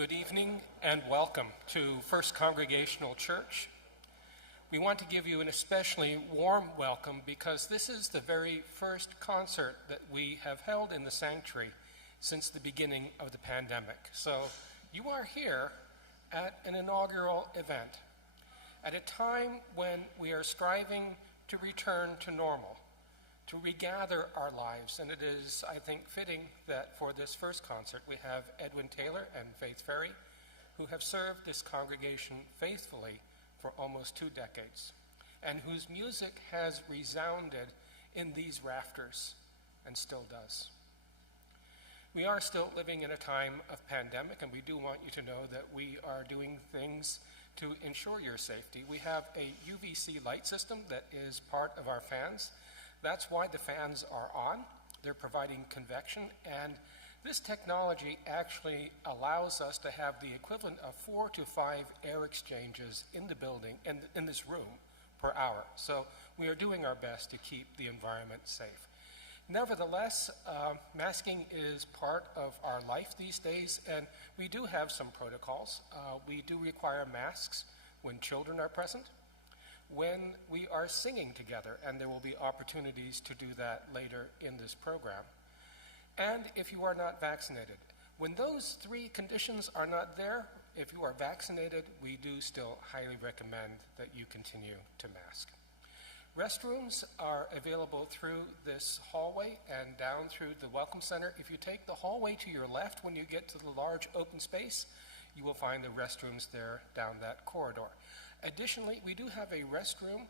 Good evening and welcome to First Congregational Church. We want to give you an especially warm welcome because this is the very first concert that we have held in the sanctuary since the beginning of the pandemic. So you are here at an inaugural event, at a time when we are striving to return to normal, to regather our lives. And it is, I think, fitting that for this first concert we have Edwin Taylor and Faith Ferry, who have served this congregation faithfully for almost 2 decades, and whose music has resounded in these rafters and still does. We are still living in a time of pandemic, and we do want you to know that we are doing things to ensure your safety. We have a UVC light system that is part of our fans. That's why the fans are on. They're providing convection, and this technology actually allows us to have the equivalent of 4 to 5 air exchanges in the building, in this room, per hour. So we are doing our best to keep the environment safe. Nevertheless, masking is part of our life these days, and we do have some protocols. We do require masks when children are present, when we are singing together, and there will be opportunities to do that later in this program. And if you are not vaccinated. When those 3 conditions are not there, if you are vaccinated, we do still highly recommend that you continue to mask. Restrooms are available through this hallway and down through the Welcome Center. If you take the hallway to your left when you get to the large open space, you will find the restrooms there down that corridor. Additionally, we do have a restroom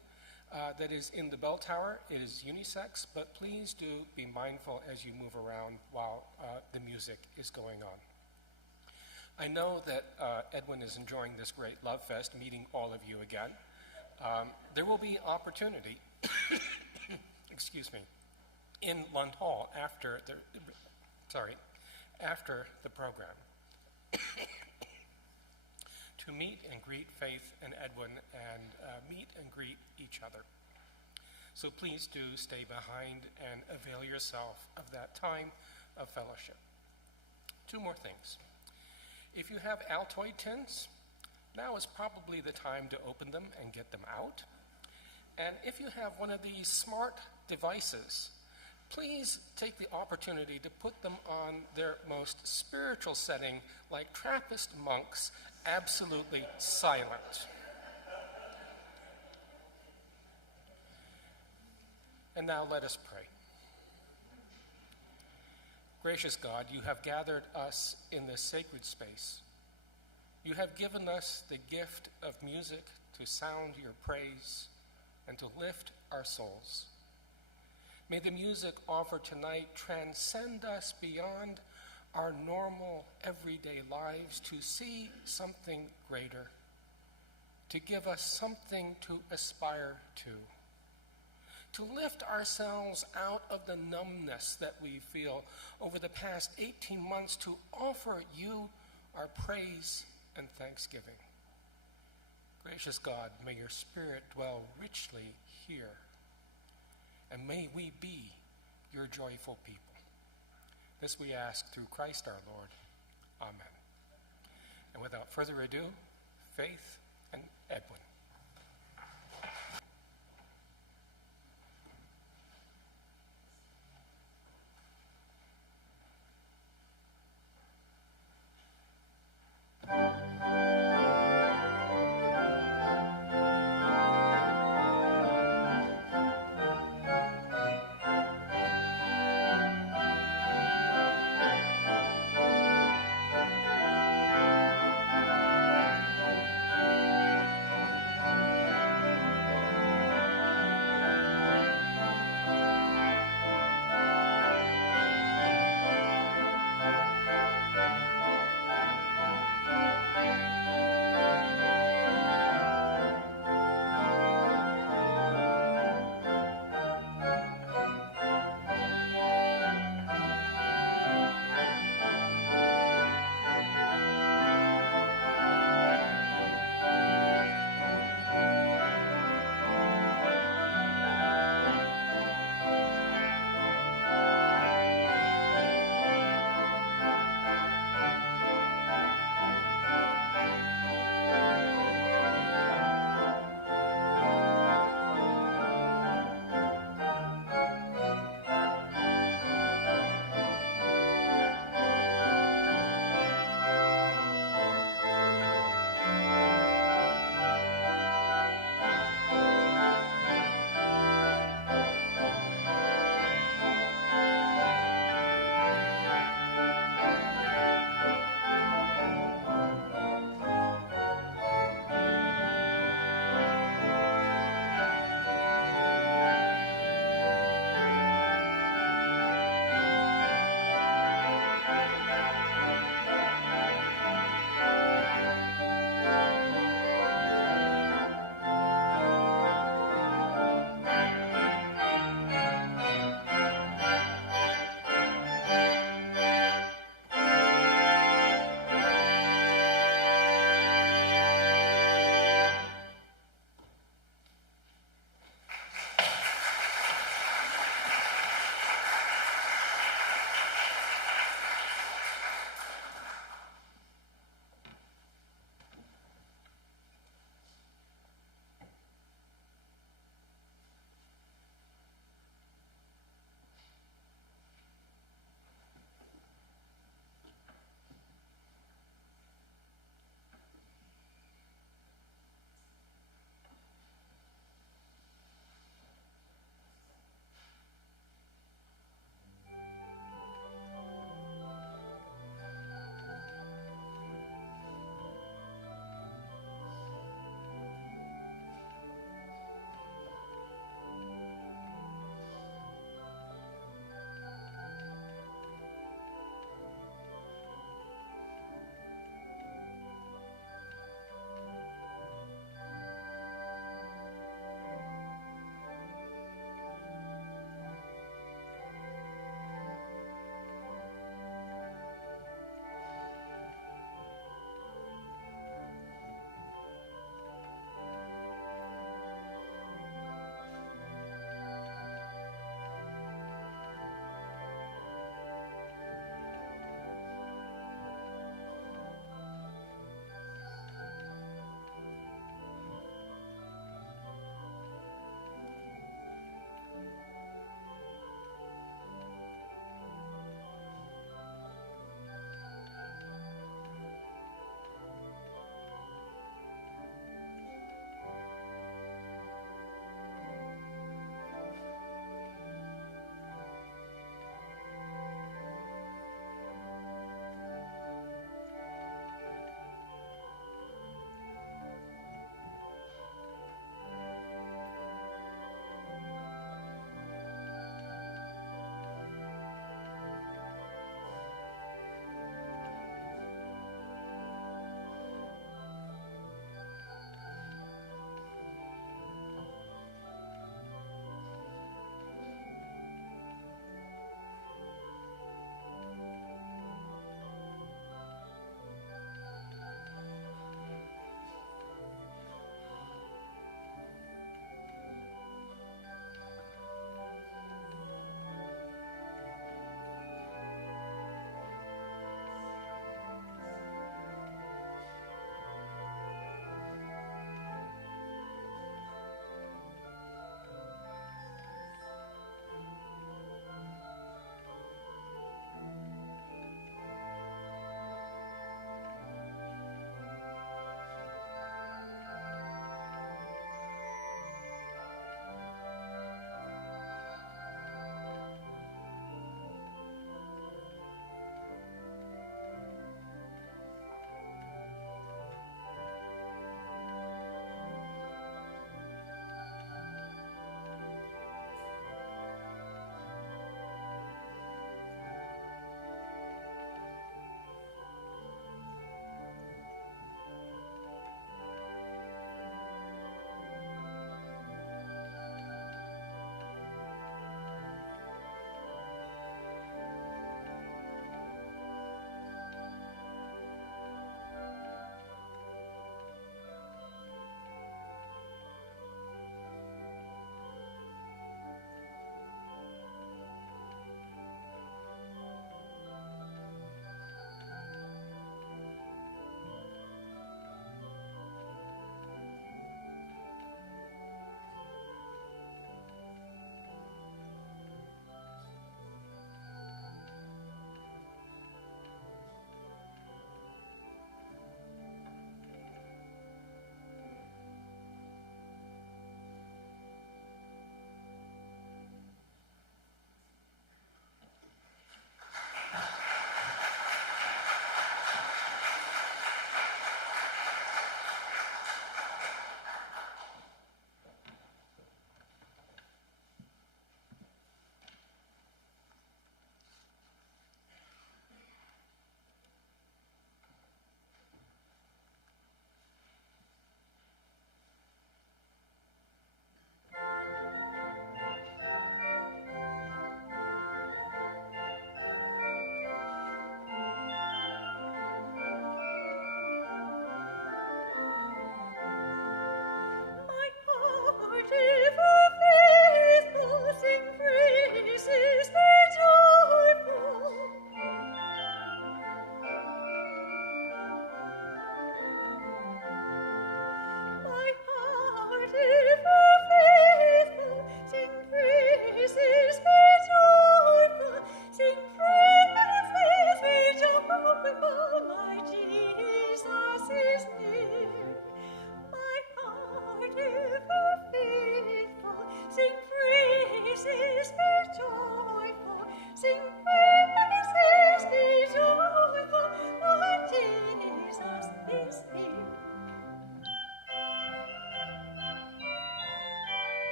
that is in the bell tower. It is unisex, but please do be mindful as you move around while the music is going on. I know that Edwin is enjoying this great Love Fest, meeting all of you again. There will be opportunity, excuse me, in Lund Hall after the program. To meet and greet Faith and Edwin and meet and greet each other. So please do stay behind and avail yourself of that time of fellowship. 2 more things. If you have Altoid tins, now is probably the time to open them and get them out. And if you have one of these smart devices, please take the opportunity to put them on their most spiritual setting, like Trappist monks, absolutely silent. And now let us pray. Gracious God, you have gathered us in this sacred space. You have given us the gift of music to sound your praise and to lift our souls. May the music offered tonight transcend us beyond our normal everyday lives to see something greater, to give us something to aspire to lift ourselves out of the numbness that we feel over the past 18 months, to offer you our praise and thanksgiving. Gracious God, may your Spirit dwell richly here, and may we be your joyful people. This we ask through Christ our Lord. Amen. And without further ado, Faith and Edwin.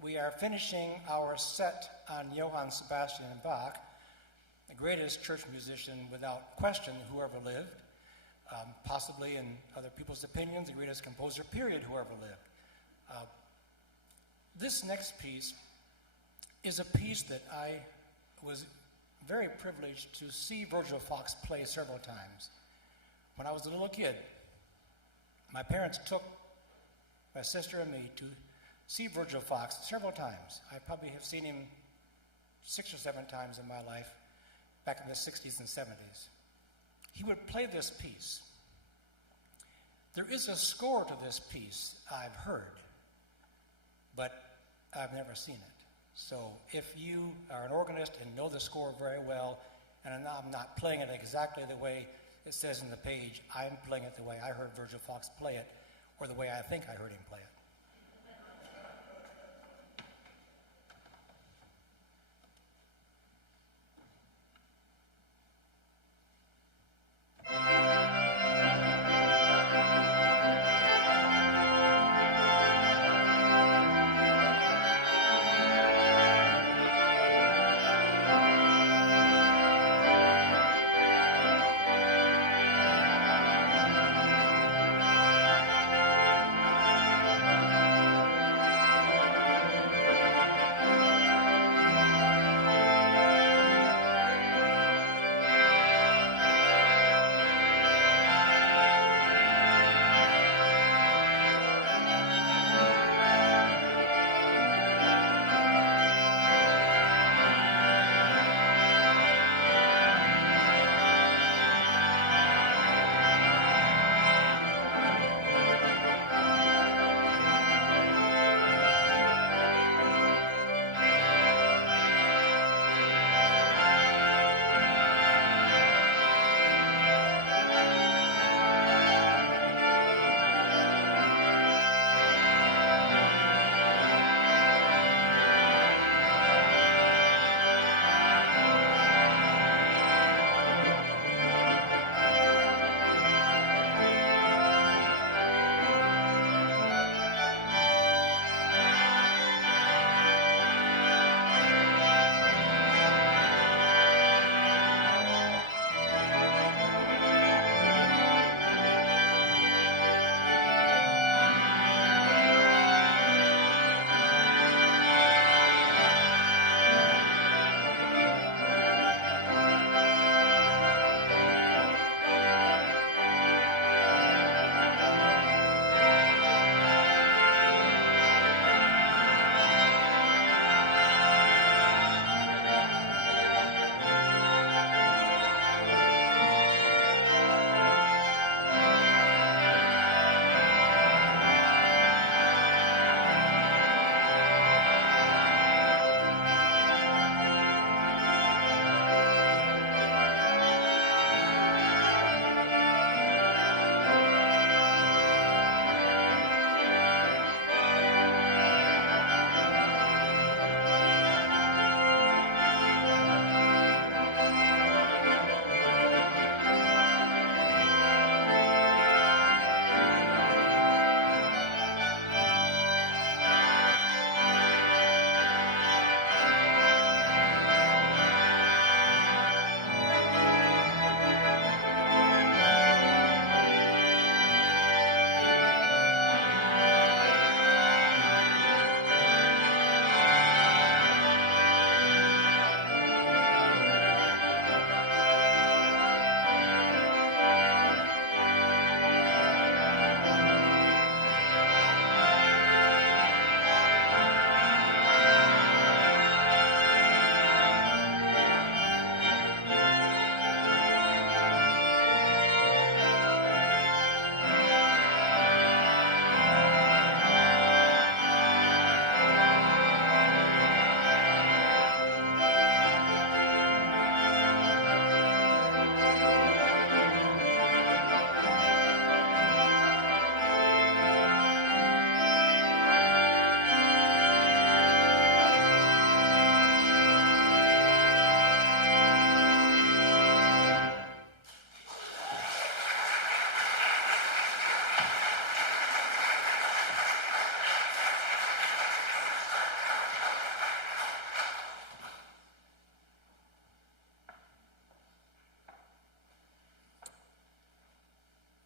We are finishing our set on Johann Sebastian Bach, the greatest church musician without question who ever lived, possibly in other people's opinions, the greatest composer, period, who ever lived. This next piece is a piece that I was very privileged to see Virgil Fox play several times. When I was a little kid, my parents took my sister and me to see Virgil Fox several times. I probably have seen him 6 or 7 times in my life back in the 60s and 70s. He would play this piece. There is a score to this piece I've heard, but I've never seen it. So if you are an organist and know the score very well, and I'm not playing it exactly the way it says in the page, I'm playing it the way I heard Virgil Fox play it, or the way I think I heard him play it.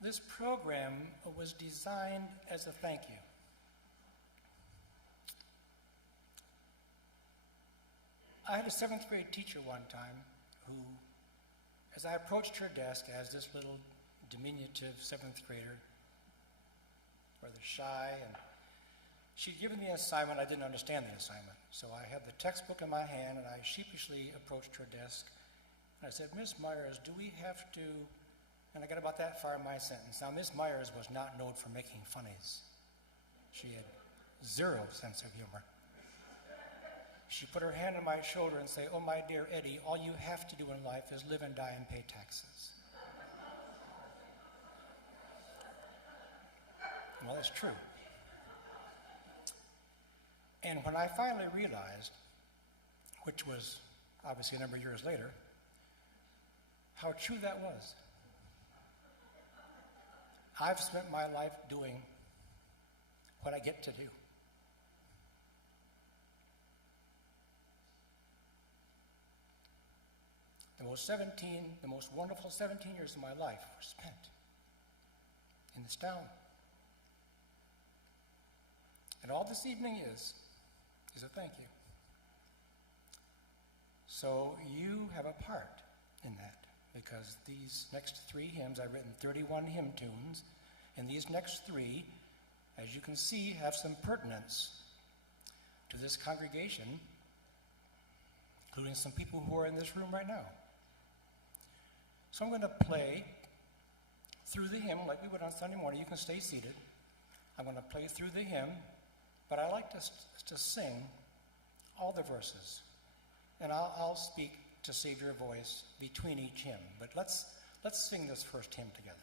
This program was designed as a thank you. I had a 7th grade teacher one time who, as I approached her desk as this little diminutive 7th grader, rather shy, and she'd given me an assignment. I didn't understand the assignment. So I had the textbook in my hand, and I sheepishly approached her desk. And I said, Miss Myers, do we have to, and I got about that far in my sentence. Now, Miss Myers was not known for making funnies. She had zero sense of humor. She put her hand on my shoulder and say, oh, my dear Eddie, all you have to do in life is live and die and pay taxes. Well, that's true. And when I finally realized, which was obviously a number of years later, how true that was. I've spent my life doing what I get to do. The most wonderful 17 years of my life were spent in this town. And all this evening is a thank you. So you have a part in that, because these next 3 hymns, I've written 31 hymn tunes, and these next 3, as you can see, have some pertinence to this congregation, including some people who are in this room right now. So I'm going to play through the hymn like we would on Sunday morning. You can stay seated. I'm going to play through the hymn, but I like to sing all the verses. And I'll speak to save your voice between each hymn. But let's sing this first hymn together.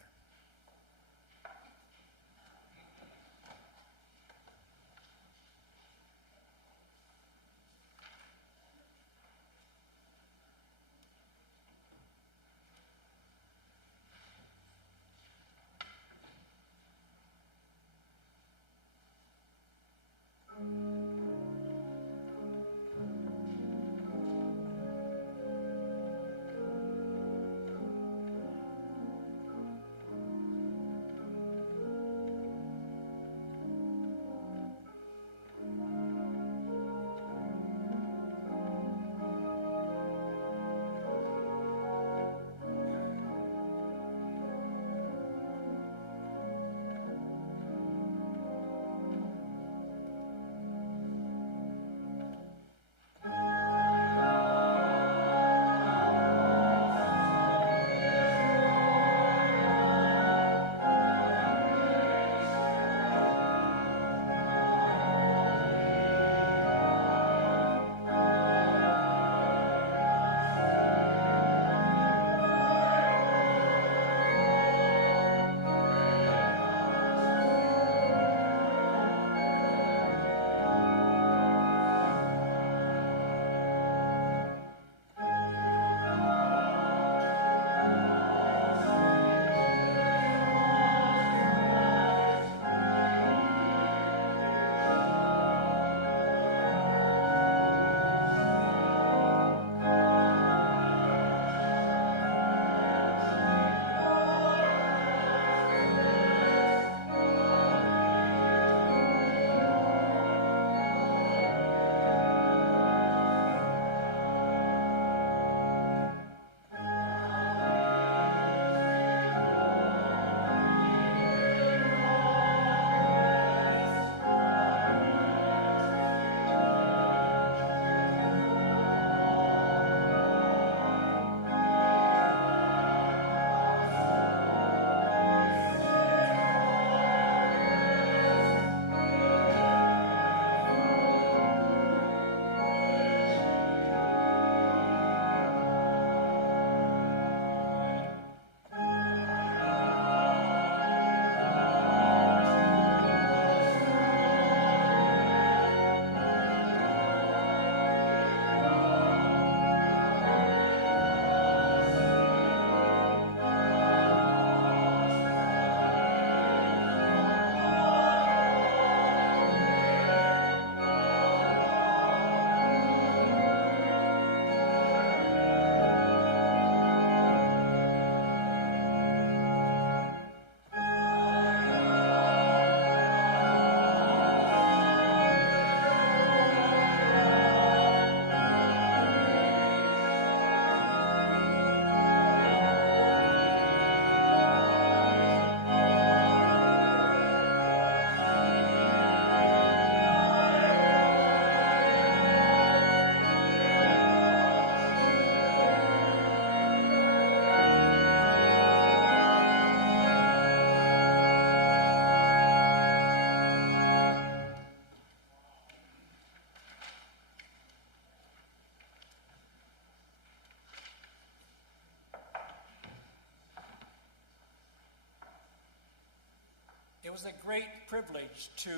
It was a great privilege to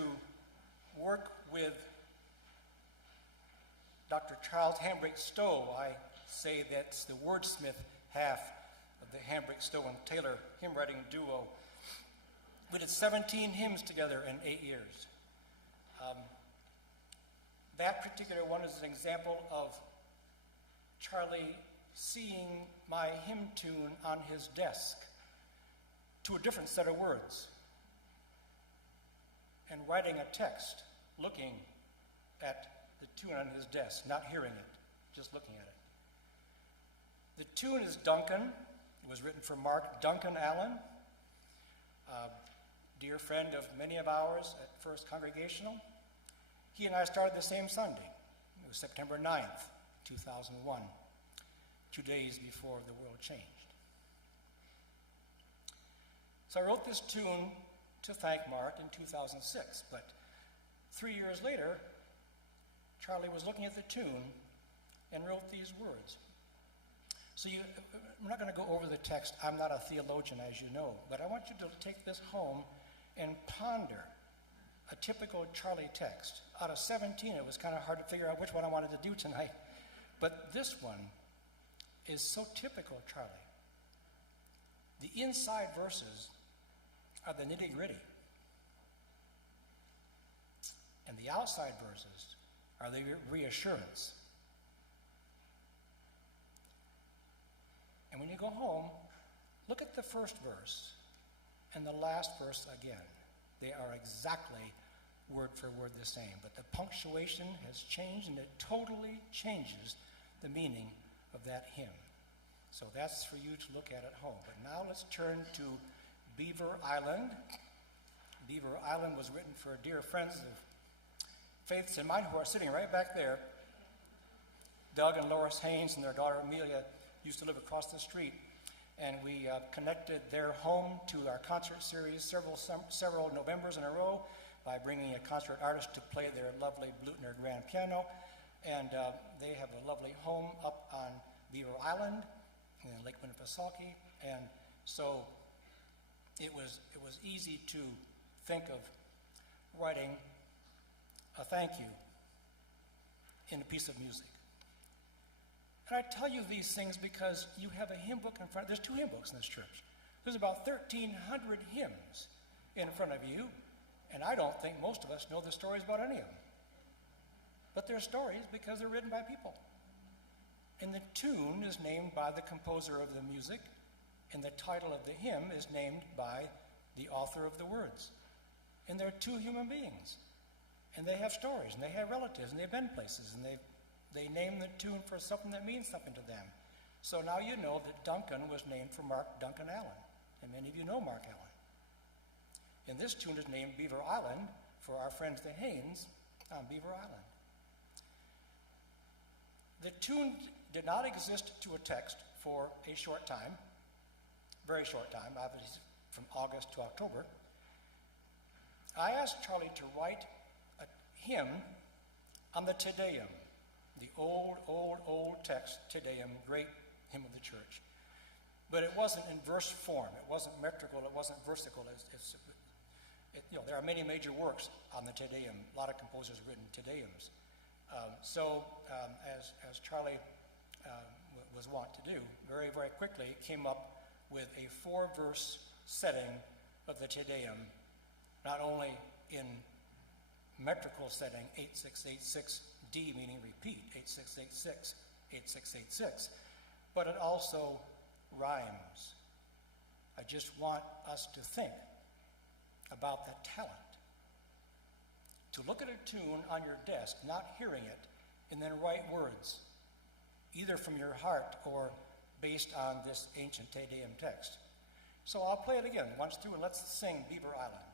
work with Dr. Charles Hambrick Stowe. I say that's the wordsmith half of the Hambrick Stowe and Taylor hymn writing duo. We did 17 hymns together in 8 years. That particular one is an example of Charlie seeing my hymn tune on his desk to a different set of words and writing a text, looking at the tune on his desk, not hearing it, just looking at it. The tune is Duncan. It was written for Mark Duncan Allen, a dear friend of many of ours at First Congregational. He and I started the same Sunday. It was September 9th, 2001, 2 days before the world changed. So I wrote this tune to thank Mark in 2006, but 3 years later, Charlie was looking at the tune and wrote these words. So I'm not going to go over the text. I'm not a theologian, as you know, but I want you to take this home and ponder a typical Charlie text. Out of 17, it was kind of hard to figure out which one I wanted to do tonight, but this one is so typical Charlie. The inside verses are the nitty-gritty, and the outside verses are the reassurance. And when you go home, look at the first verse and the last verse again. They are exactly word for word the same, but the punctuation has changed, and it totally changes the meaning of that hymn. So that's for you to look at home. But now let's turn to Beaver Island. Beaver Island was written for dear friends of Faith's and mine who are sitting right back there. Doug and Lois Haynes and their daughter Amelia used to live across the street, and we connected their home to our concert series several Novembers in a row by bringing a concert artist to play their lovely Blutner grand piano, and they have a lovely home up on Beaver Island in Lake Winnipesaukee, and so it was easy to think of writing a thank you in a piece of music. And I tell you these things because you have a hymn book in front. There's 2 hymn books in this church. There's about 1,300 hymns in front of you, and I don't think most of us know the stories about any of them. But they're stories because they're written by people. And the tune is named by the composer of the music, and the title of the hymn is named by the author of the words. And they're 2 human beings, and they have stories, and they have relatives, and they've been places, and they name the tune for something that means something to them. So now you know that Duncan was named for Mark Duncan Allen, and many of you know Mark Allen. And this tune is named Beaver Island for our friends the Haynes on Beaver Island. The tune did not exist to a text for a short time, very short time, obviously from August to October. I asked Charlie to write a hymn on the Te Deum, the old text, Te Deum, great hymn of the church. But it wasn't in verse form. It wasn't metrical. It wasn't versical. There are many major works on the Te Deum. A lot of composers have written Te Deums. As Charlie was wont to do, very, very quickly came up with a 4-verse setting of the Te Deum, not only in metrical setting, 8686, D meaning repeat, 8686, 8686, but it also rhymes. I just want us to think about that talent. To look at a tune on your desk, not hearing it, and then write words, either from your heart or based on this ancient Te Deum text. So I'll play it again once through, and let's sing Beaver Island.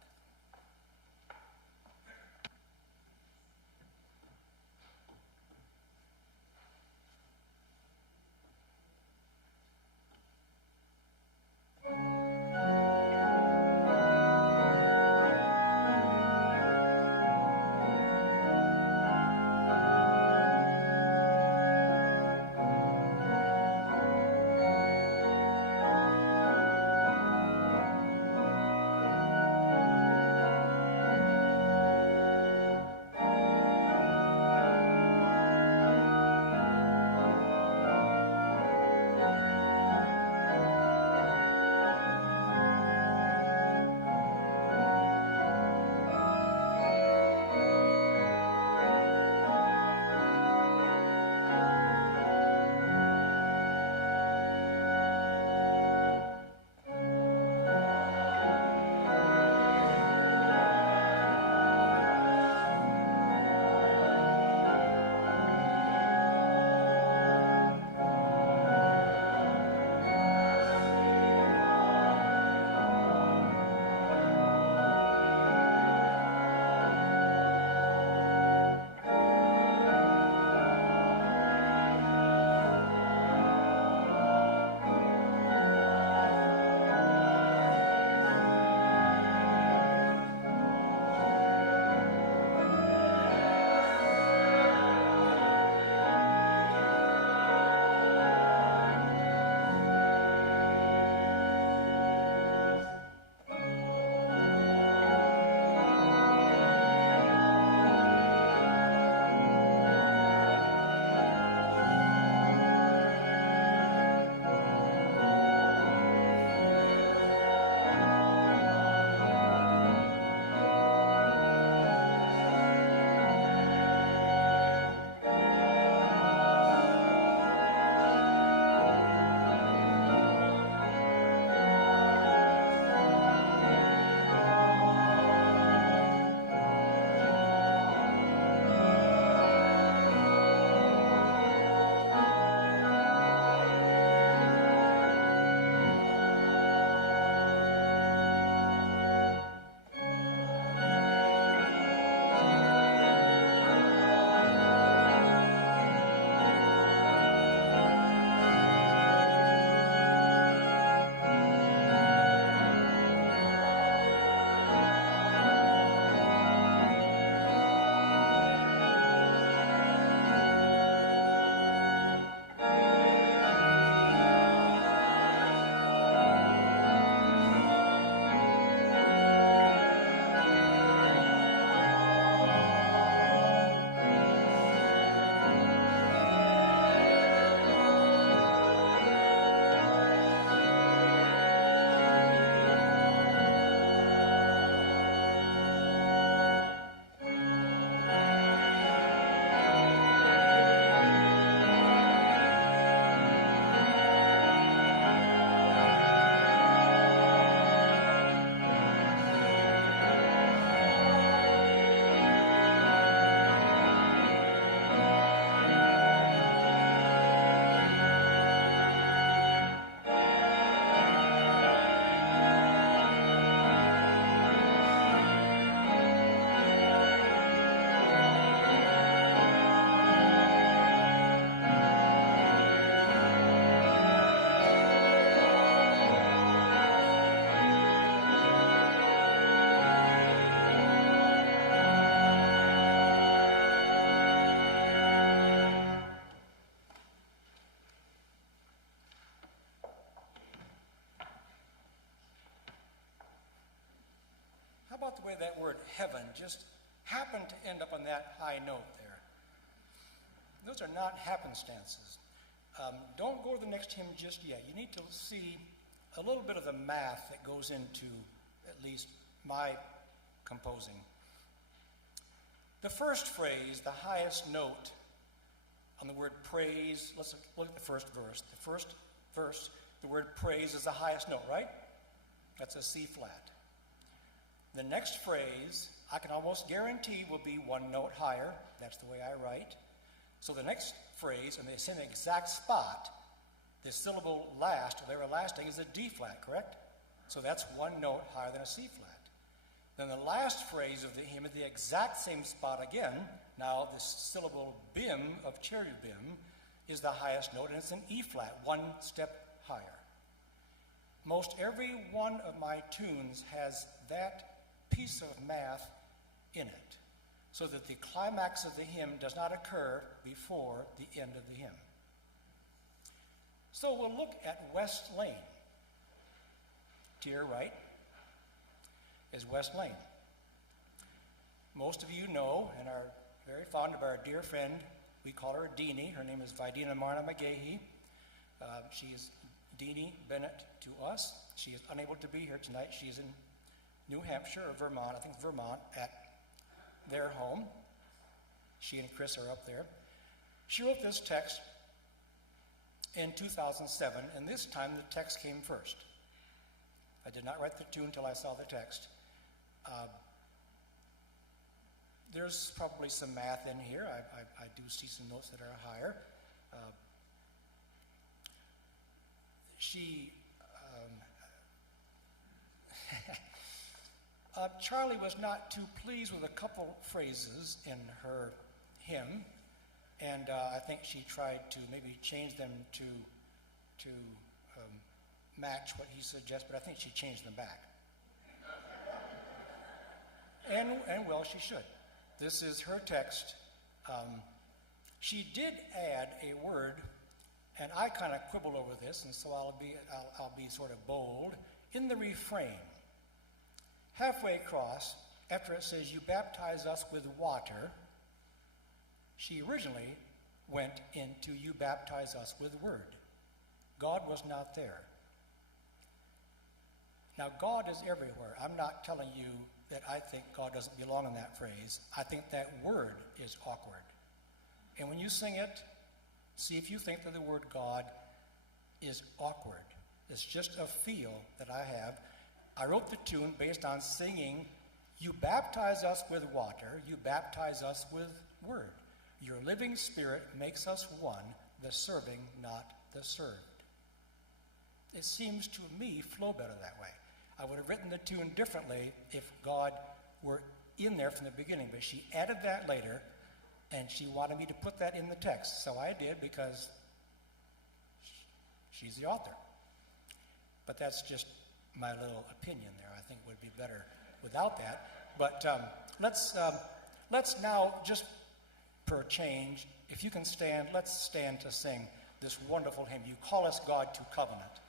about the way that word heaven just happened to end up on that high note there? Those are not happenstances. Don't go to the next hymn just yet. You need to see a little bit of the math that goes into at least my composing. The first phrase, the highest note on the word praise, let's look at the first verse. The first verse, the word praise is the highest note, right? That's a C flat. The next phrase, I can almost guarantee, will be one note higher. That's the way I write. So the next phrase, in the same exact spot, the syllable last, or everlasting, is a D flat, correct? So that's one note higher than a C flat. Then the last phrase of the hymn at the exact same spot again, now the syllable bim of cherubim is the highest note, and it's an E flat, one step higher. Most every one of my tunes has that piece of math in it, so that the climax of the hymn does not occur before the end of the hymn. So we'll look at West Lane. To your right is West Lane. Most of you know and are very fond of our dear friend. We call her Deanie. Her name is Vidina Marna McGahey. She is Deanie Bennett to us. She is unable to be here tonight. She's in New Hampshire or Vermont, I think Vermont, at their home. She and Chris are up there. She wrote this text in 2007, and this time the text came first. I did not write the tune until I saw the text. There's probably some math in here. I do see some notes that are higher. Charlie was not too pleased with a couple phrases in her hymn, and I think she tried to maybe change them to match what he suggests, but I think she changed them back. And well, she should. This is her text. She did add a word, and I kind of quibble over this, and so I'll be sort of bold. In the refrain, halfway across, after it says, "You baptize us with water," she originally went into, "You baptize us with word." God was not there. Now, God is everywhere. I'm not telling you that I think God doesn't belong in that phrase. I think that word is awkward. And when you sing it, see if you think that the word God is awkward. It's just a feel that I have. I wrote the tune based on singing, "You baptize us with water, you baptize us with word. Your living spirit makes us one, the serving, not the served." It seems to me flow better that way. I would have written the tune differently if God were in there from the beginning, but she added that later, and she wanted me to put that in the text. So I did, because she's the author. But that's just my little opinion there. I think it would be better without that. But let's now, just per change, if you can stand, let's stand to sing this wonderful hymn, "You Call Us, God, to Covenant."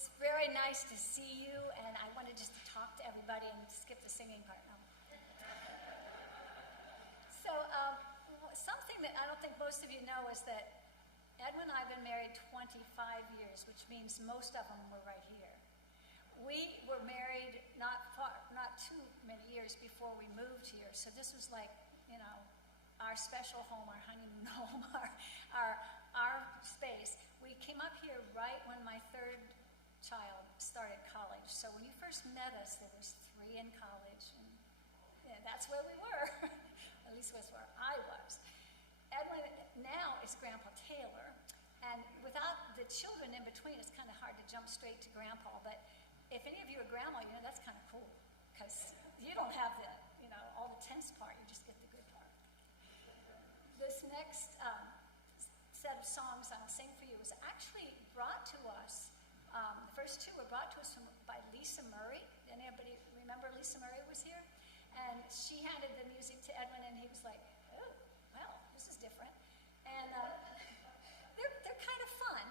It's very nice to see you, and I wanted just to talk to everybody and skip the singing part now. So, something that I don't think most of you know is that Edwin and I have been married 25 years, which means most of them were right here. We were married not too many years before we moved here, so this was like, our special home, our honeymoon home, our space. We came up here right when my third child started college. So when you first met us, there was 3 in college, and that's where we were. At least that's where I was. Edwin now is Grandpa Taylor, and without the children in between, it's kind of hard to jump straight to Grandpa. But if any of you are Grandma, that's kind of cool, because you don't have the, all the tense part. You just get the good part. This next set of songs I'll sing for you was actually brought to us. The first 2 were brought to us by Lisa Murray. Anybody remember Lisa Murray was here? And she handed the music to Edwin, and he was like, "Oh, well, this is different." And they're kind of fun.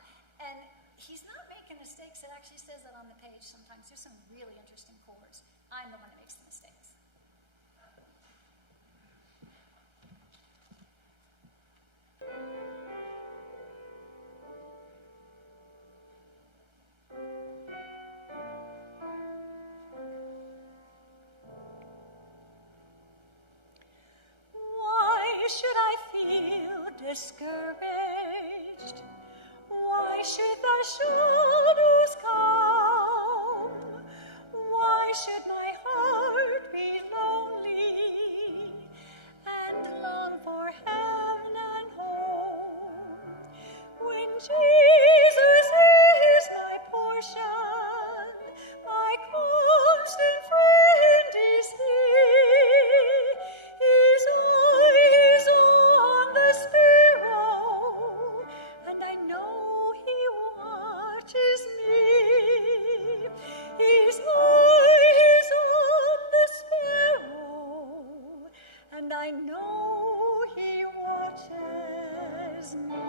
And he's not making mistakes. It actually says that on the page sometimes. There's some really interesting chords. I'm the one that makes the mistakes. Should I feel discouraged? Why should the shadows come? Why should my heart be lonely and long for heaven and home? When Jesus is my portion, my constant friend is He. His eyes on the sparrow, and I know He watches me. His eyes on the sparrow, and I know He watches me.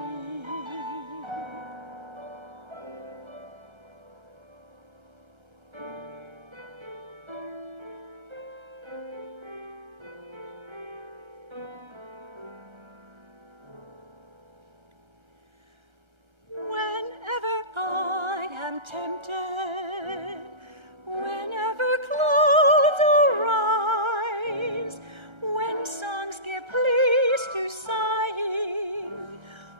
Tempted, whenever clouds arise, when songs give place to sighing,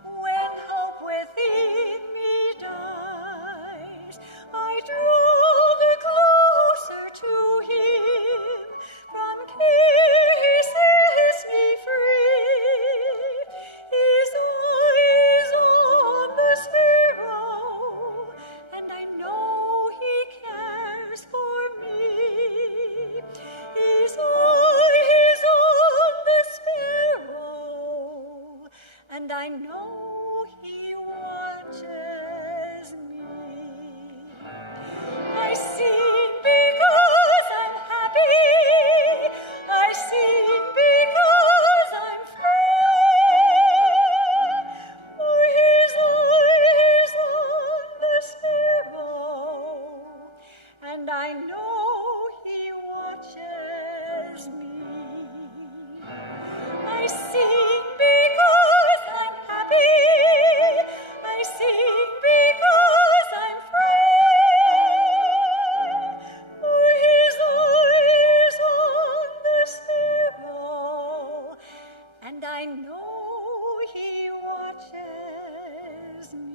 when hope within me dies, I draw the closer to Him. From care He sets me free. His eyes on the sparrow, and I know He cares for me. His eyes on the sparrow, and I know He watches me. I sing because I'm happy. I sing because I'm free. For His eyes on the sparrow, and I know He watches me. I sing because I'm happy. I sing because I'm free. For His eyes on the sparrow, and I know He watches me.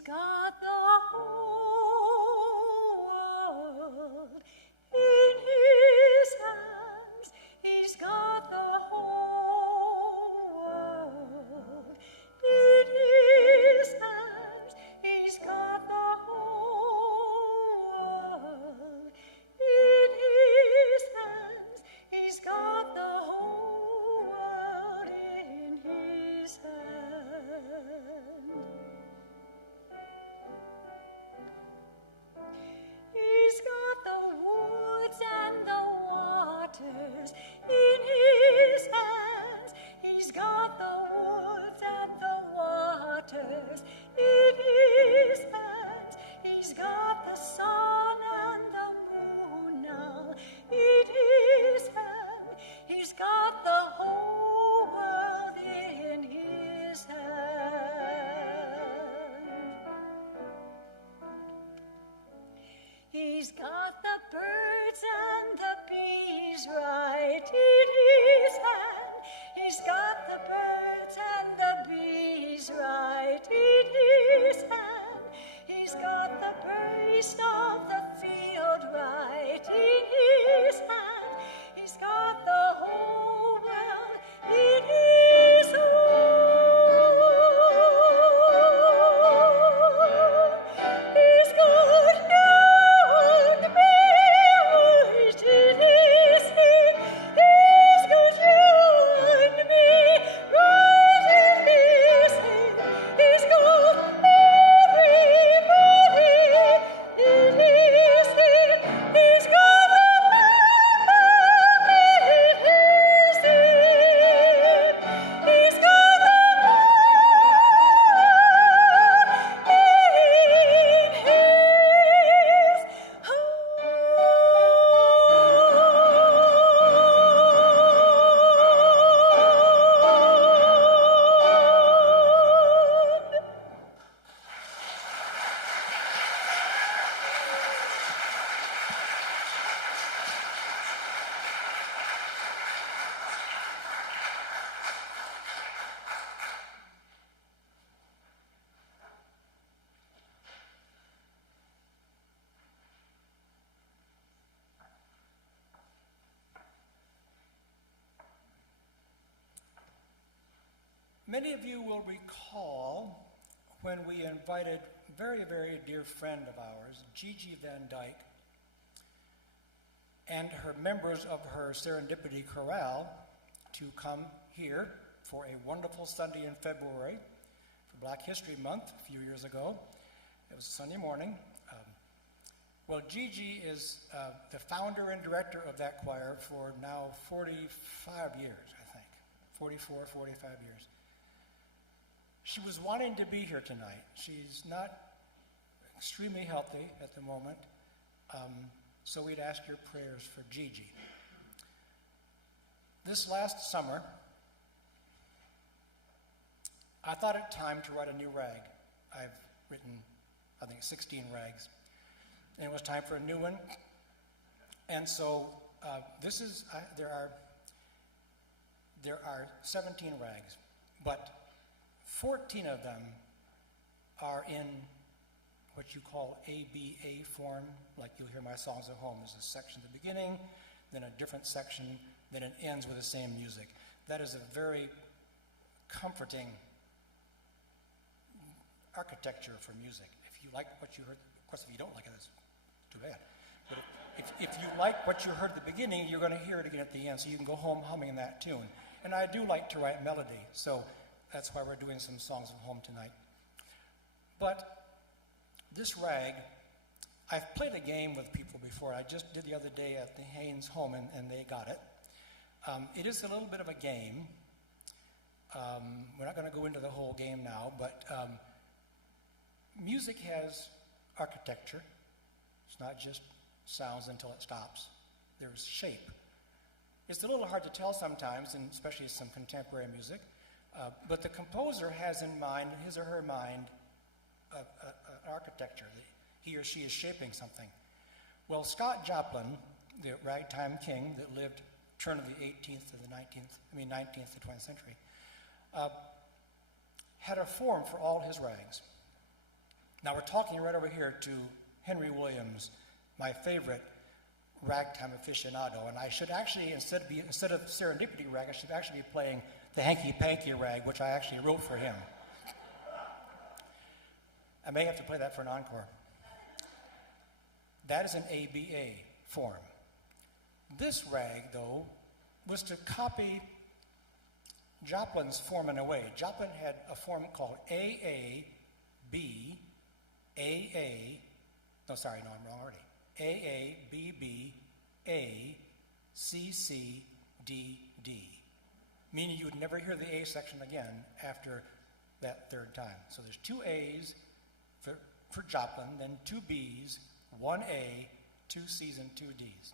He's got the whole world in his hands. He's got the whole world in his hands. He's got the whole world in his hands. He's got the whole world in his hand. He's got the woods and the waters in his hands. He's got the woods and the waters in his hands. He's got the sun and the moon now in his hand. He's got the whole world in his hand. He's got the birds and the bees right in his hand. He's got the birds and the bees right in his hand. He's got the beast of the field right in his hand. He's got the whole world in his hand. He's got young bears in his hand. He's got young bears in his hand. He's got everybody in his hand. He's got the mama in his hand. He's got the in his Many of you will recall when we invited a very, very dear friend of ours, Gigi Van Dyke, and her members of her Serendipity Chorale to come here for a wonderful Sunday in February for Black History Month a few years ago. It was a Sunday morning. Well, Gigi is the founder and director of that choir for now 45 years, I think. 44, 45 years. She was wanting to be here tonight. She's not extremely healthy at the moment, so we'd ask your prayers for Gigi. This last summer, I thought it time to write a new rag. I've written, I think, 16 rags, and it was time for a new one. And so there are 17 rags, but 14 of them are in what you call ABA form, like you'll hear my songs at home. There's a section at the beginning, then a different section, then it ends with the same music. That is a very comforting architecture for music. If you like what you heard, of course, if you don't like it, that's too bad. But if you like what you heard at the beginning, you're going to hear it again at the end, so you can go home humming that tune. And I do like to write melody, so that's why we're doing some songs at home tonight. But this rag, I've played a game with people before. I just did the other day at the Haynes home, and they got it. It is a little bit of a game. We're not going to go into the whole game now, but music has architecture. It's not just sounds until it stops. There's shape. It's a little hard to tell sometimes, and especially some contemporary music, but the composer has in mind, his or her mind, an architecture that he or she is shaping something. Well, Scott Joplin, the ragtime king that lived turn of the 19th to the 20th century, had a form for all his rags. Now we're talking right over here to Henry Williams, my favorite ragtime aficionado, and I should actually, instead of Serendipity Rag, I should actually be playing the Hanky Panky Rag, which I actually wrote for him. I may have to play that for an encore. That is an ABA form. This rag, though, was to copy Joplin's form in a way. Joplin had a form called AA, B, AA, no, sorry, no, I'm wrong already. AA, BB, A, CC, D, D. Meaning you would never hear the A section again after that third time. So there's two A's for Joplin, then two B's, one A, two C's, and two D's.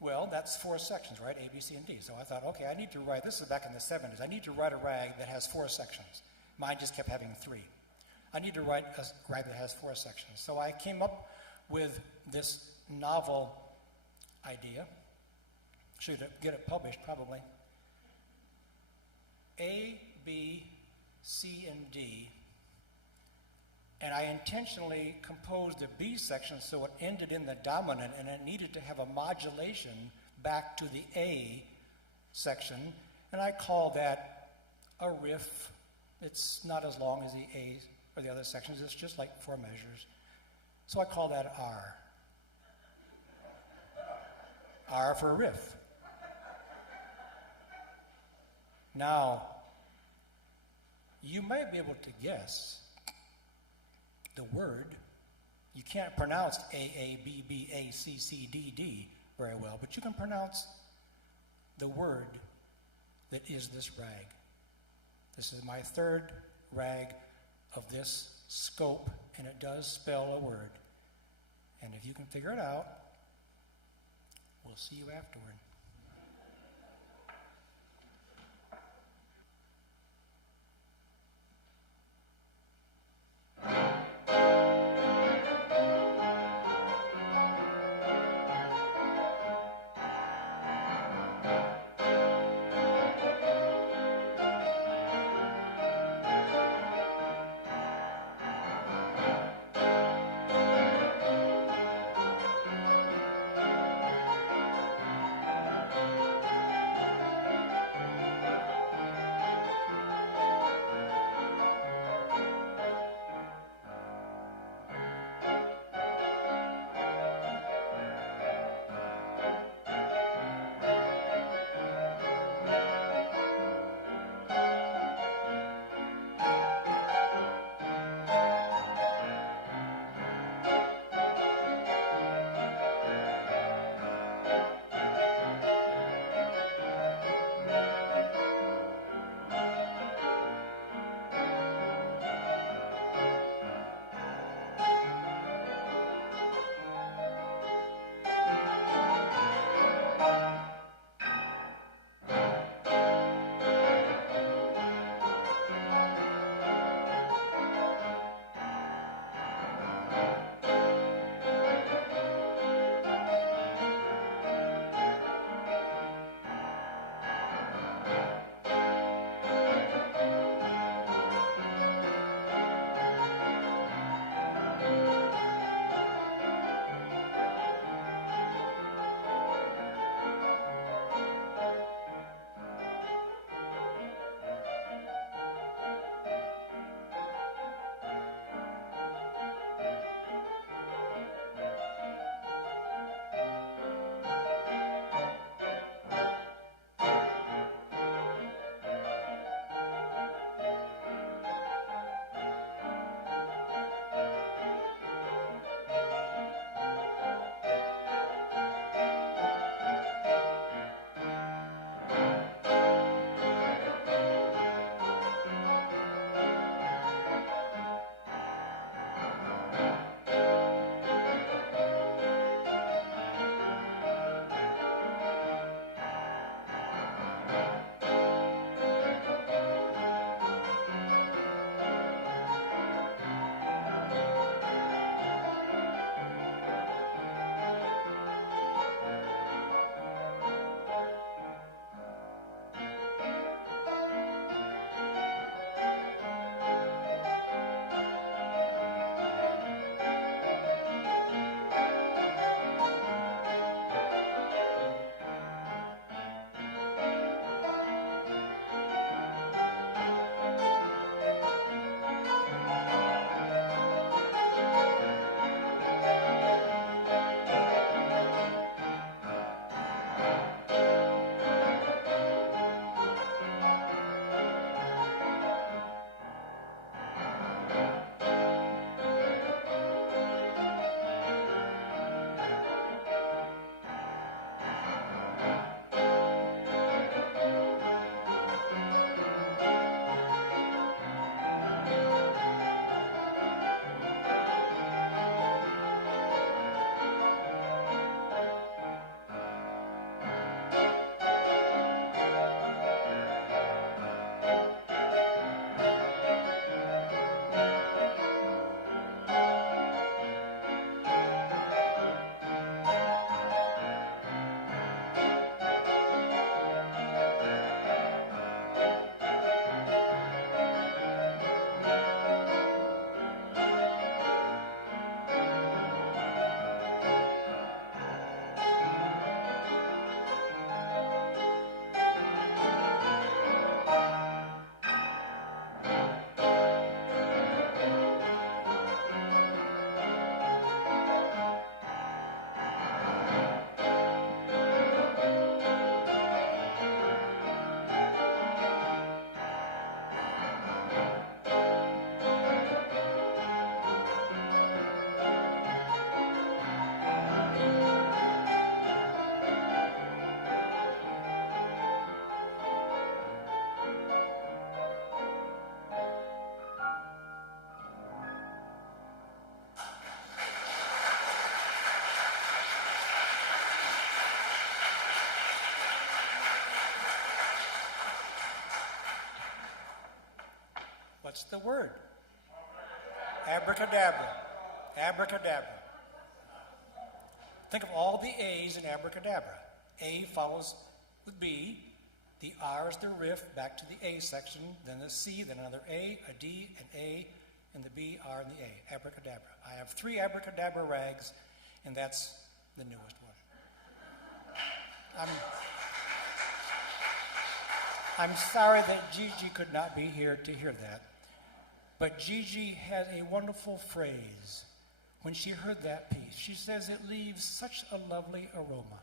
Well, that's four sections, right? A, B, C, and D. So I thought, okay, I need to write, this is back in the 70s, I need to write a rag that has four sections. Mine just kept having three. I need to write a rag that has four sections. So I came up with this novel idea. Should get it published, probably. A, B, C, and D. And I intentionally composed a B section so it ended in the dominant, and it needed to have a modulation back to the A section, and I call that a riff. It's not as long as the A or the other sections, it's just like four measures. So I call that R. R for riff. Now, you might be able to guess the word. You can't pronounce A, A, B, B, A, C, C, D, D very well, but you can pronounce the word that is this rag. This is my third rag of this scope, and it does spell a word. And if you can figure it out, we'll see you afterward. What's the word? Abracadabra. Abracadabra. Think of all the A's in abracadabra. A follows with B. The R is the riff back to the A section, then the C, then another A, a D, an A, and the B, R, and the A. Abracadabra. I have 3 abracadabra rags, and that's the newest one. I'm sorry that Gigi could not be here to hear that, but Gigi had a wonderful phrase when she heard that piece. She says it leaves such a lovely aroma.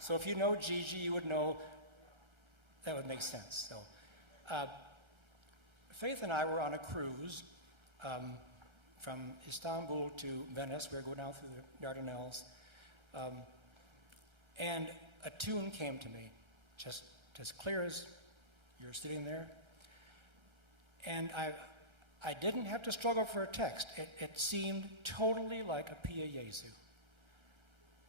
So if you know Gigi, you would know that would make sense. So, Faith and I were on a cruise from Istanbul to Venice. We were going down through the Dardanelles. And a tune came to me, just as clear as you're sitting there. And I didn't have to struggle for a text. It seemed totally like a Pia Jesu.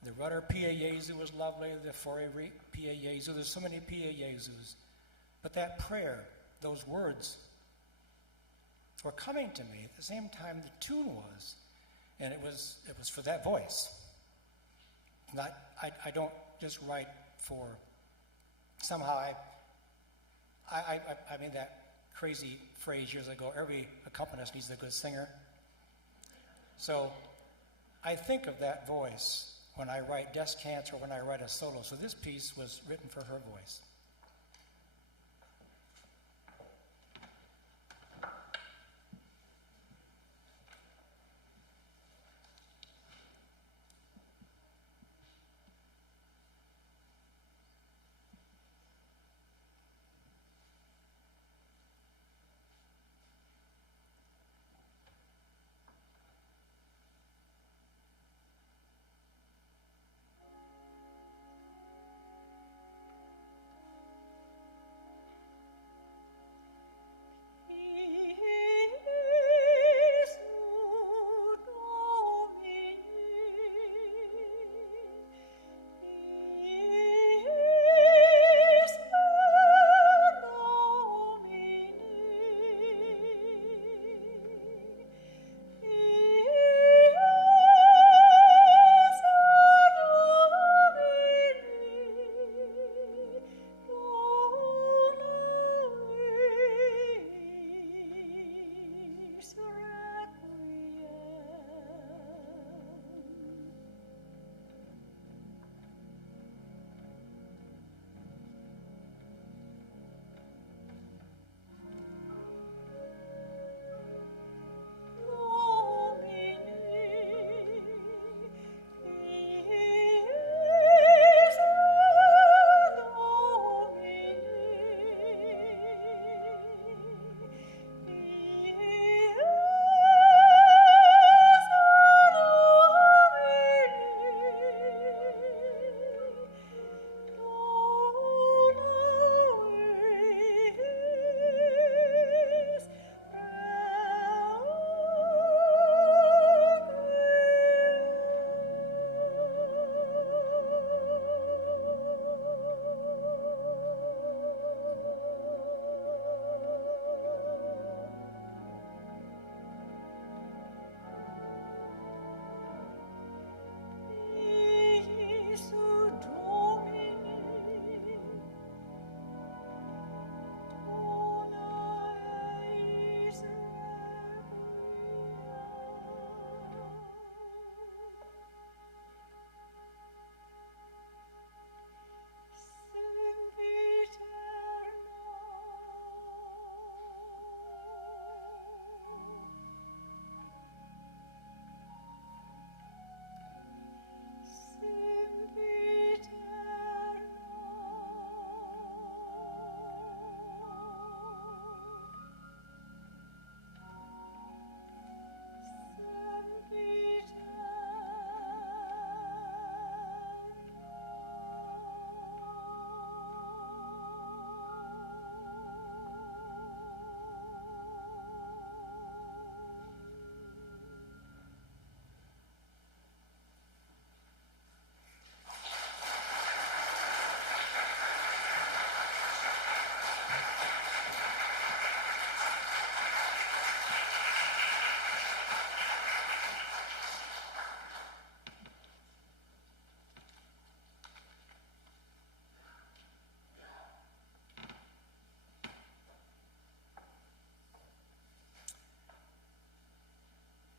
The rudder Pia Jesu was lovely, the Ferry Pia Jesu. There's so many Pia Jesus. But that prayer, those words, were coming to me at the same time the tune was. And it was for that voice. I don't just write for, somehow I made that crazy phrase years ago, every accompanist needs a good singer. So I think of that voice when I write descants or when I write a solo. So this piece was written for her voice.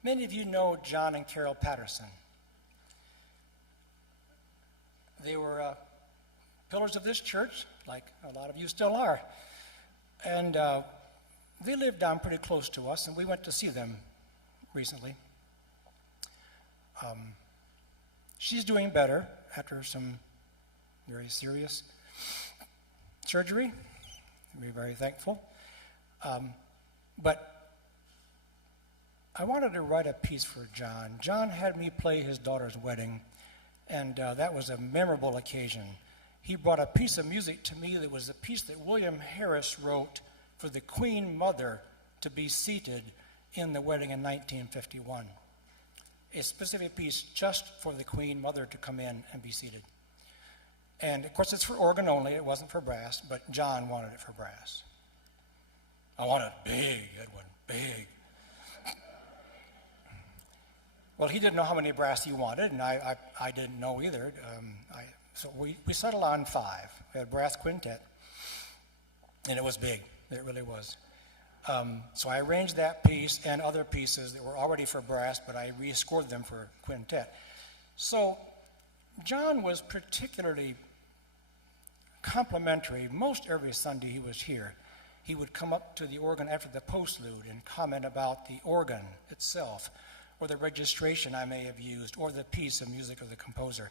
Many of you know John and Carol Patterson. They were pillars of this church, like a lot of you still are. And they lived down pretty close to us, and we went to see them recently. She's doing better after some very serious surgery. We're very thankful. But I wanted to write a piece for John. John had me play his daughter's wedding, and that was a memorable occasion. He brought a piece of music to me that was a piece that William Harris wrote for the Queen Mother to be seated in the wedding in 1951. A specific piece just for the Queen Mother to come in and be seated. And of course it's for organ only, it wasn't for brass, but John wanted it for brass. I want it big, Edwin, big. Well, he didn't know how many brass he wanted, and I didn't know either. So we settled on 5. We had a brass quintet, and it was big. It really was. So I arranged that piece and other pieces that were already for brass, but I rescored them for quintet. So John was particularly complimentary. Most every Sunday he was here. He would come up to the organ after the postlude and comment about the organ itself, or the registration I may have used, or the piece of music of the composer.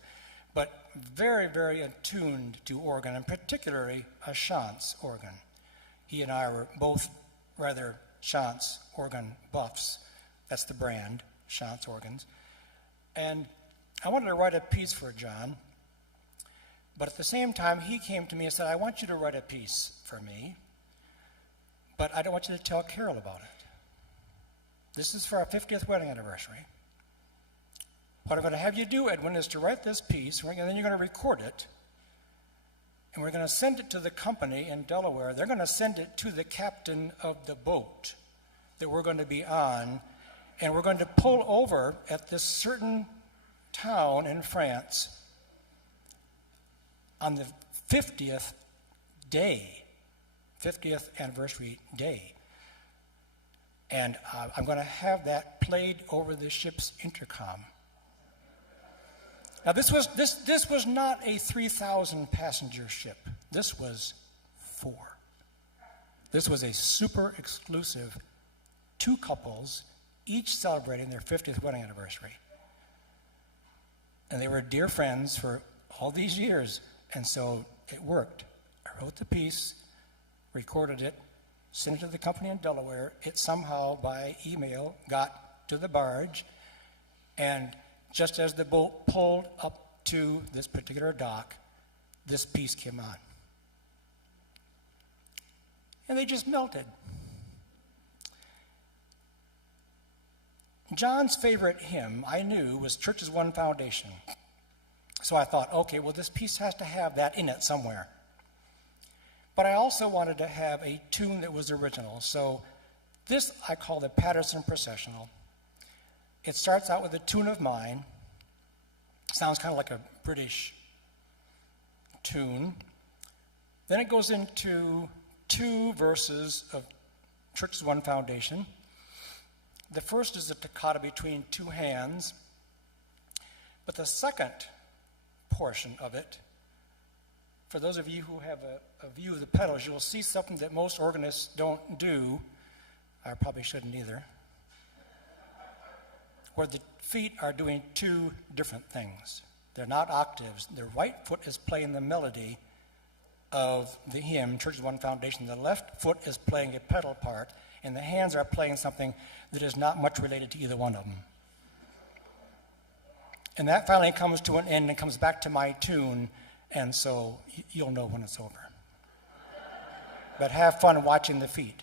But very, very attuned to organ, and particularly a Chance organ. He and I were both rather Chance organ buffs. That's the brand, Chance organs. And I wanted to write a piece for John, but at the same time he came to me and said, I want you to write a piece for me, but I don't want you to tell Carol about it. This is for our 50th wedding anniversary. What I'm going to have you do, Edwin, is to write this piece, and then you're going to record it, and we're going to send it to the company in Delaware. They're going to send it to the captain of the boat that we're going to be on, and we're going to pull over at this certain town in France on the 50th anniversary day. And I'm going to have that played over the ship's intercom. Now, this was not a 3,000 passenger ship. This was 4. This was a super exclusive 2 couples, each celebrating their 50th wedding anniversary. And they were dear friends for all these years, and so it worked. I wrote the piece, recorded it, sent it to the company in Delaware. It somehow, by email, got to the barge, and just as the boat pulled up to this particular dock, this piece came on. And they just melted. John's favorite hymn, I knew, was Church's One Foundation. So I thought, okay, well, this piece has to have that in it somewhere. But I also wanted to have a tune that was original. So this I call the Patterson Processional. It starts out with a tune of mine. Sounds kind of like a British tune. Then it goes into 2 verses of Church's One Foundation. The first is a toccata between 2 hands. But the second portion of it, for those of you who have a view of the pedals, you'll see something that most organists don't do. I probably shouldn't either. Where the feet are doing 2 different things. They're not octaves. The right foot is playing the melody of the hymn, Church's One Foundation. The left foot is playing a pedal part, and the hands are playing something that is not much related to either one of them. And that finally comes to an end and comes back to my tune, and so you'll know when it's over. But have fun watching the feet.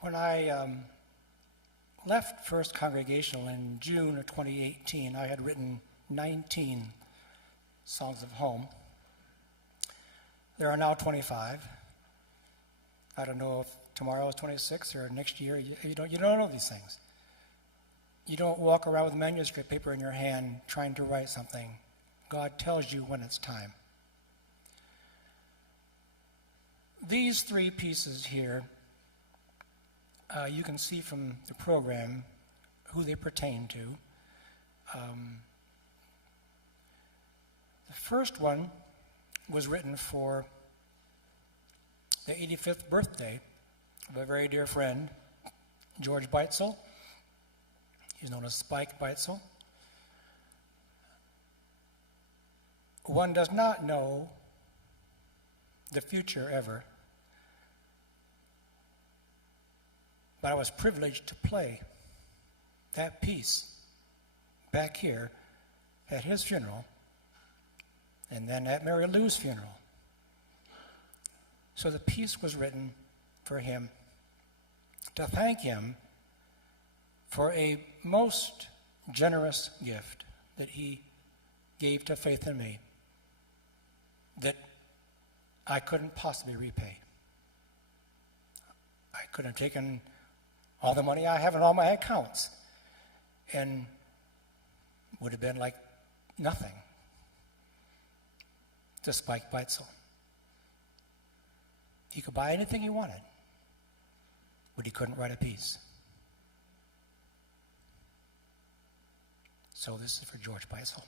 When I left First Congregational in June of 2018, I had written 19 songs of home. There are now 25. I don't know if tomorrow is 26 or next year. You don't know these things. You don't walk around with manuscript paper in your hand trying to write something. God tells you when it's time. These three pieces here, you can see from the program who they pertain to. The first one was written for the 85th birthday of a very dear friend, George Beitzel. He's known as Spike Beitzel. One does not know the future ever, but I was privileged to play that piece back here at his funeral and then at Mary Lou's funeral. So the piece was written for him to thank him for a most generous gift that he gave to Faith in me that I couldn't possibly repay. I could have taken all the money I have in all my accounts and would have been like nothing to Spike Beitzel. He could buy anything he wanted, but he couldn't write a piece. So this is for George Beitzel.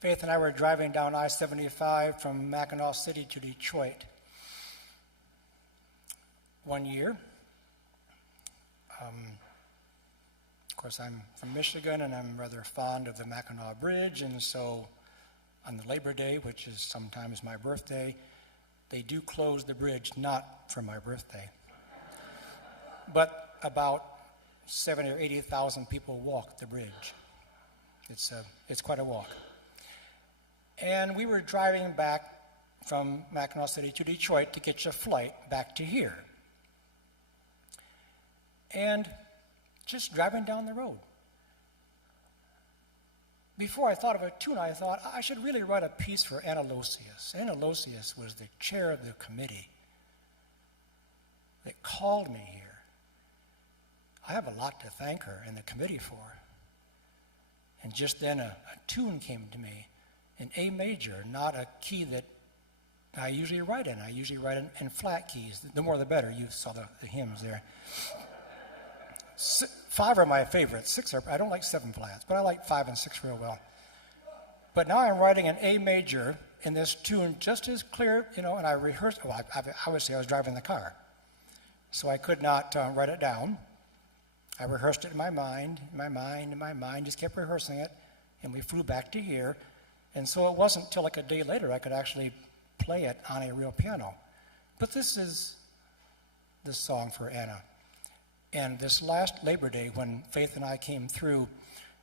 Faith and I were driving down I-75 from Mackinac City to Detroit one year. Of course, I'm from Michigan, and I'm rather fond of the Mackinac Bridge, and so on the Labor Day, which is sometimes my birthday, they do close the bridge, not for my birthday. But about 70,000 or 80,000 people walk the bridge. It's quite a walk. And we were driving back from Mackinac City to Detroit to catch a flight back to here. And just driving down the road. Before I thought of a tune, I thought I should really write a piece for Anna Losius. Anna Losius was the chair of the committee that called me here. I have a lot to thank her and the committee for. And just then a tune came to me in A major, not a key that I usually write in. I usually write in flat keys. The more the better. You saw the hymns there. 5 are my favorites. 6 are, I don't like 7 flats, but I like 5 and 6 real well. But now I'm writing an A major in this tune just as clear, and I rehearsed. Well, obviously I was driving the car, so I could not write it down. I rehearsed it in my mind, just kept rehearsing it, and we flew back to here. And so it wasn't until like a day later I could actually play it on a real piano. But this is the song for Anna. And this last Labor Day, when Faith and I came through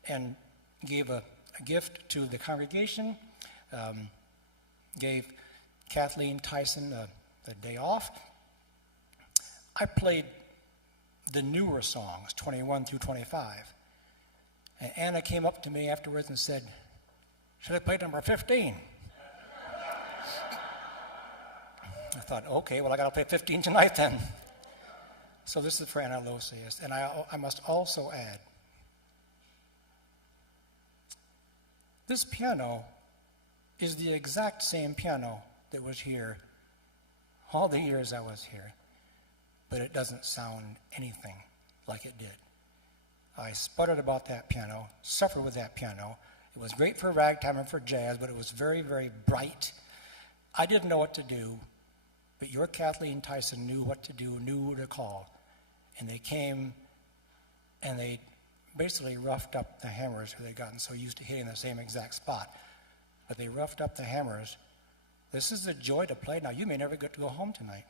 and gave a gift to the congregation, gave Kathleen Tyson the day off, I played the newer songs, 21 through 25. And Anna came up to me afterwards and said, "Should I play number 15? I thought, okay, well, I got to play 15 tonight then. So this is for Anna Losius. And I must also add, this piano is the exact same piano that was here all the years I was here, but it doesn't sound anything like it did. I sputtered about that piano, suffered with that piano. It was great for ragtime and for jazz, but it was very, very bright. I didn't know what to do, but your Kathleen Tyson knew what to do, knew who to call. And they came and they basically roughed up the hammers who they'd gotten so used to hitting the same exact spot. But they roughed up the hammers. This is a joy to play. Now, you may never get to go home tonight.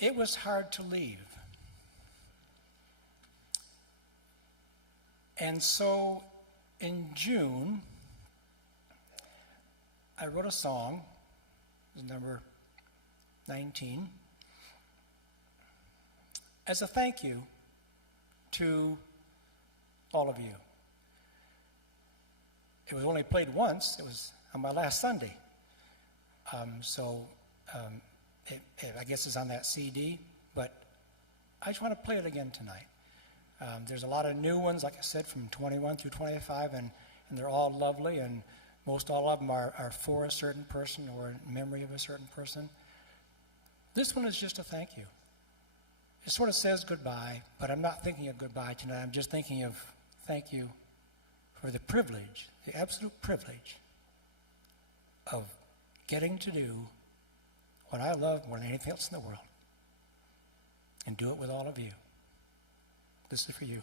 It was hard to leave. And so in June, I wrote a song, number 19, as a thank you to all of you. It was only played once. It was on my last Sunday. I guess it's on that CD, but I just want to play it again tonight. There's a lot of new ones, like I said, from 21 through 25, and they're all lovely, and most all of them are for a certain person or in memory of a certain person. This one is just a thank you. It sort of says goodbye, but I'm not thinking of goodbye tonight. I'm just thinking of thank you for the privilege, the absolute privilege of getting to do what I love more than anything else in the world, and do it with all of you. This is for you.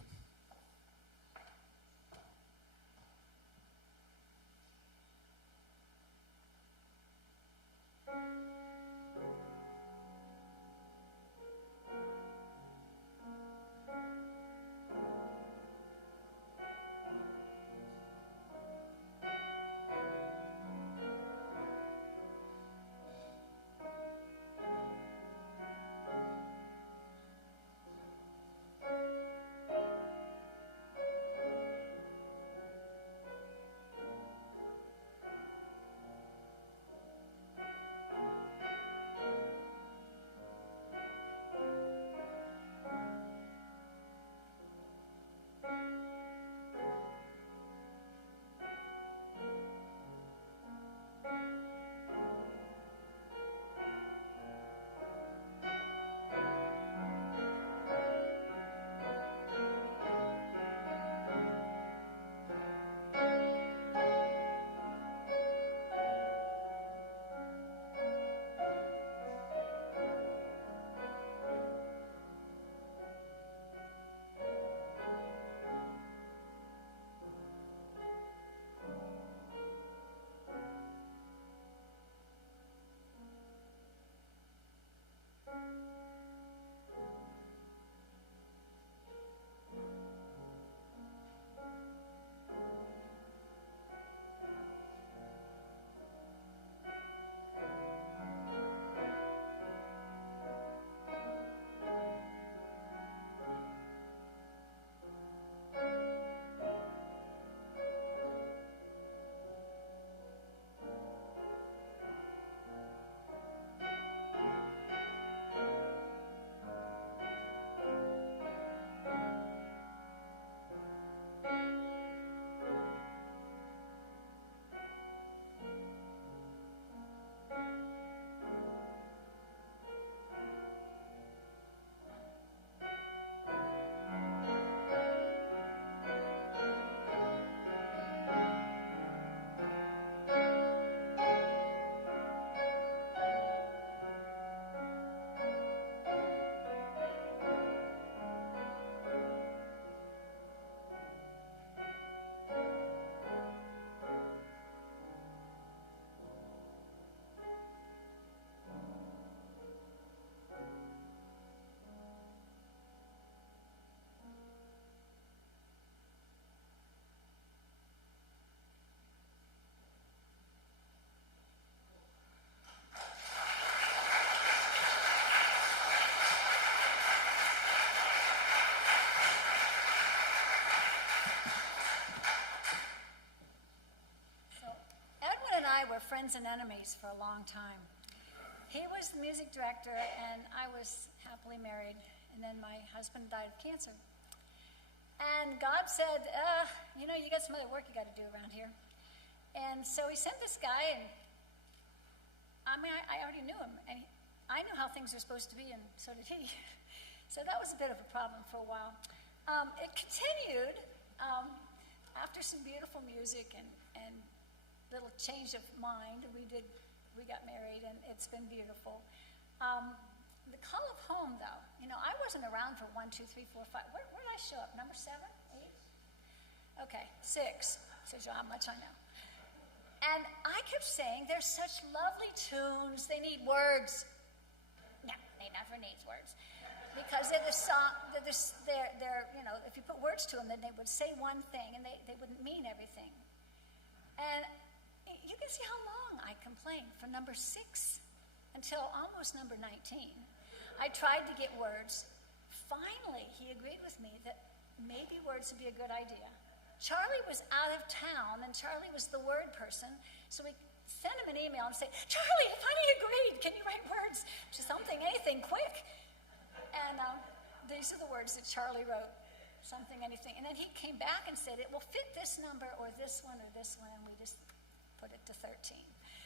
Were friends and enemies for a long time. He was the music director, and I was happily married, and then my husband died of cancer. And God said, you got some other work you got to do around here. And so he sent this guy, and I already knew him, and I knew how things were supposed to be, and so did he. So that was a bit of a problem for a while. It continued after some beautiful music and little change of mind. We got married, and it's been beautiful. The call of home, though, I wasn't around for 1, 2, 3, 4, 5. Where did I show up? Number 7, 8? Okay, 6. Shows you how much I know. And I kept saying, there's such lovely tunes. They need words. No, they never need words. because they're the song, they're you know, if you put words to them, then they would say one thing and they wouldn't mean everything. And you can see how long I complained from number 6 until almost number 19. I tried to get words. Finally, he agreed with me that maybe words would be a good idea. Charlie was out of town, and Charlie was the word person, so we sent him an email and say, Charlie, I finally agreed. Can you write words? Just something, anything, quick. And these are the words that Charlie wrote, something, anything. And then he came back and said, it will fit this number or this one, and we just put it to 13.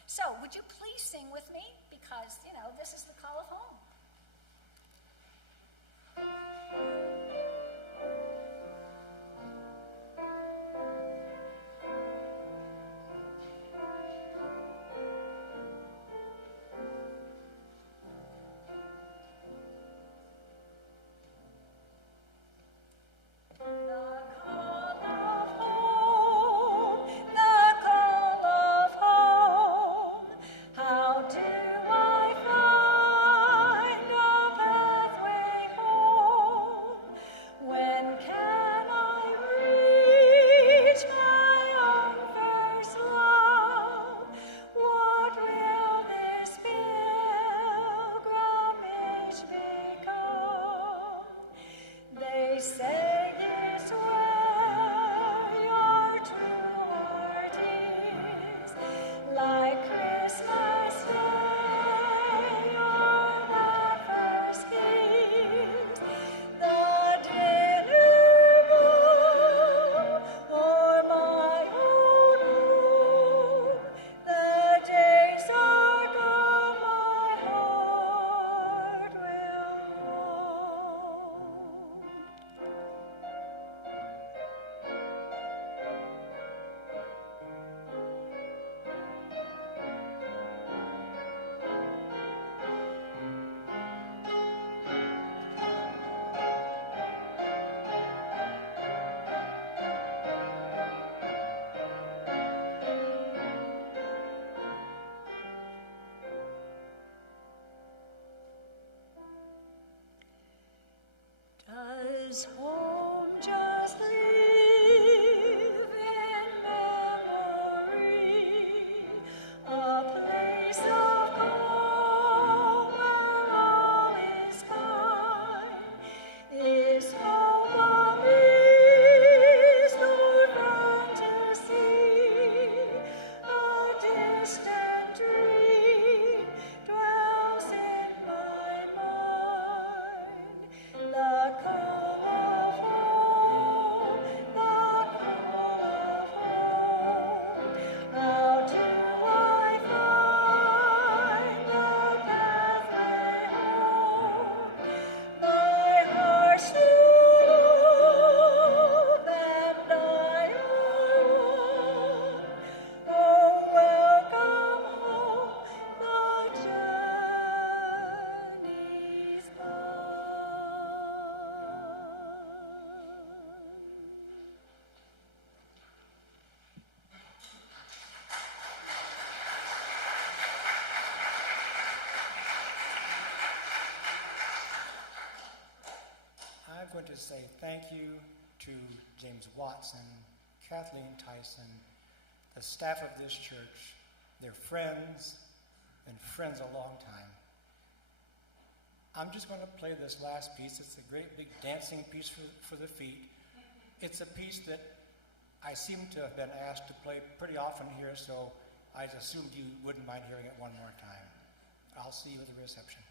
So would you please sing with me? Because, you know, this is the call of home. Does home just live in memory, a place of calm where all is kind? Is home a mist or fantasy, a distant dream dwells in my mind? The call of home, the call of home. How do I find the pathway home? My heart's true love and I are one. Oh, welcome home, the journey's done. I'm going to say thank you to James Watson, Kathleen Tyson, the staff of this church, their friends, and friends a long time. I'm just going to play this last piece. It's a great big dancing piece for the feet. It's a piece that I seem to have been asked to play pretty often here, so I assumed you wouldn't mind hearing it one more time. I'll see you at the reception.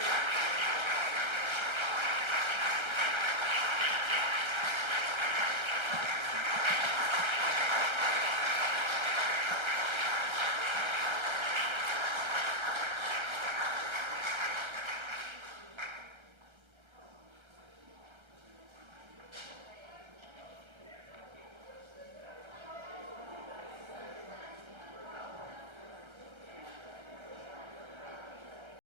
Congratulations.